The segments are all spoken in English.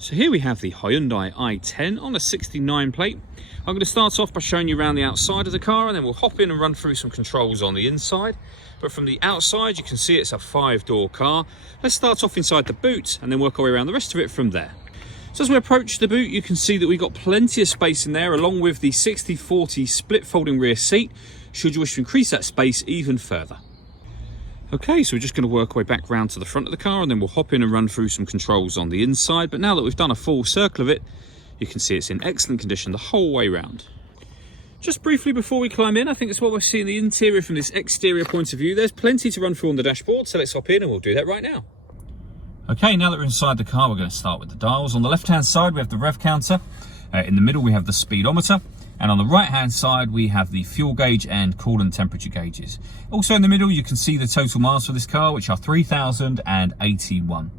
So here we have the Hyundai i10 on a 69 plate. I'm going to start off by showing you around the outside of the car, and then we'll hop in and run through some controls on the inside. But from the outside, you can see it's a 5-door car. Let's start off inside the boot and then work our way around the rest of it from there. So as we approach the boot, you can see that we've got plenty of space in there, along with the 60/40 split folding rear seat, should you wish to increase that space even further. Okay, so we're just going to work our way back round to the front of the car, and then we'll hop in and run through some controls on the inside. But now that we've done a full circle of it, you can see it's in excellent condition the whole way round. Just briefly before we climb in, I think that's what we're seeing the interior from this exterior point of view. There's plenty to run through on the dashboard, so let's hop in and we'll do that right now. Okay, now that we're inside the car, we're going to start with the dials. On the left-hand side, we have the rev counter. In the middle, we have the speedometer. And on the right-hand side, we have the fuel gauge and coolant temperature gauges. Also in the middle, you can see the total miles for this car, which are 3,081.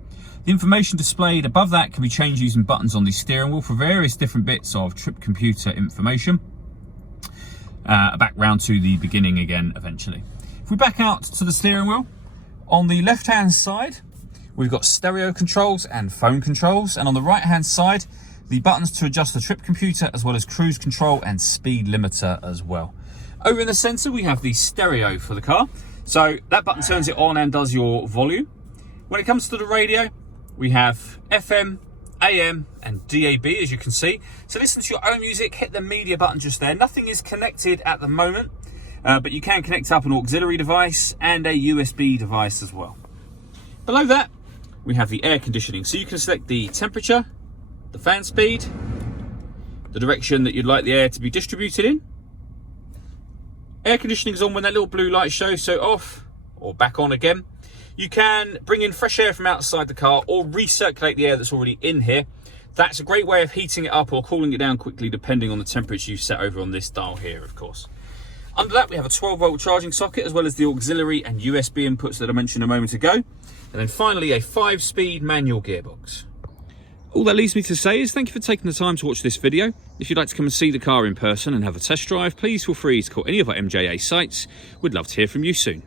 The information displayed above that can be changed using buttons on the steering wheel for various different bits of trip computer information. Back round to the beginning again eventually. If we back out to the steering wheel, on the left-hand side, we've got stereo controls and phone controls. And on the right-hand side, the buttons to adjust the trip computer, as well as cruise control and speed limiter as well. Over in the centre, we have the stereo for the car. So that button turns it on and does your volume. When it comes to the radio, we have FM, AM and DAB, as you can see. So listen to your own music, hit the media button just there. Nothing is connected at the moment, but you can connect up an auxiliary device and a USB device as well. Below that, we have the air conditioning. So you can select the temperature, the fan speed, the direction that you'd like the air to be distributed in. Air conditioning is on when that little blue light shows, so off or back on again. You can bring in fresh air from outside the car or recirculate the air that's already in here. That's a great way of heating it up or cooling it down quickly, depending on the temperature you set over on this dial here, of course. Under that, we have a 12-volt charging socket, as well as the auxiliary and USB inputs that I mentioned a moment ago. And then finally, a 5-speed manual gearbox. All that leaves me to say is thank you for taking the time to watch this video. If you'd like to come and see the car in person and have a test drive, please feel free to call any of our MJA sites. We'd love to hear from you soon.